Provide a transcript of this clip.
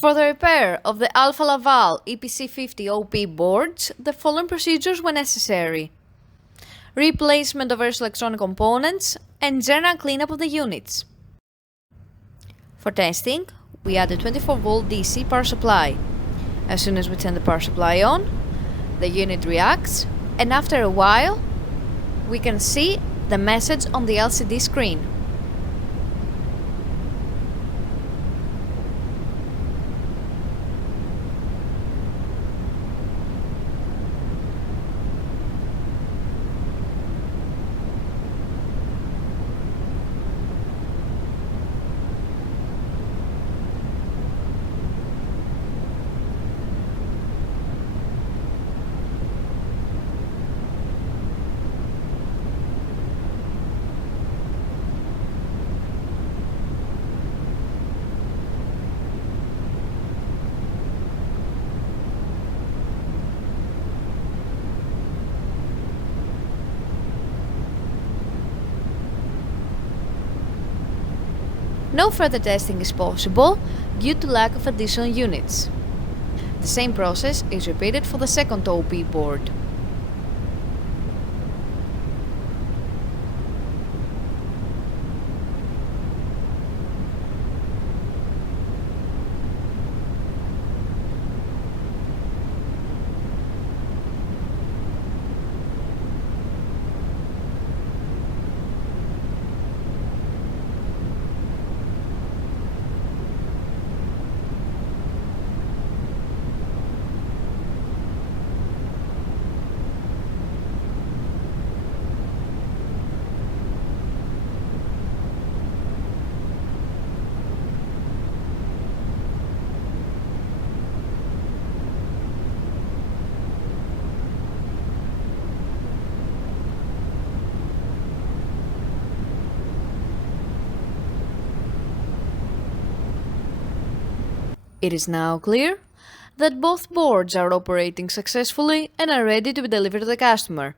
For the repair of the Alfa Laval EPC50 OP boards, the following procedures were necessary: replacement of various electronic components and general cleanup of the units. For testing, we add a 24-volt DC power supply. As soon as we turn the power supply on, the unit reacts, and after a while, we can see the message on the LCD screen. No further testing is possible due to lack of additional units. The same process is repeated for the second OP board. It is now clear that both boards are operating successfully and are ready to be delivered to the customer.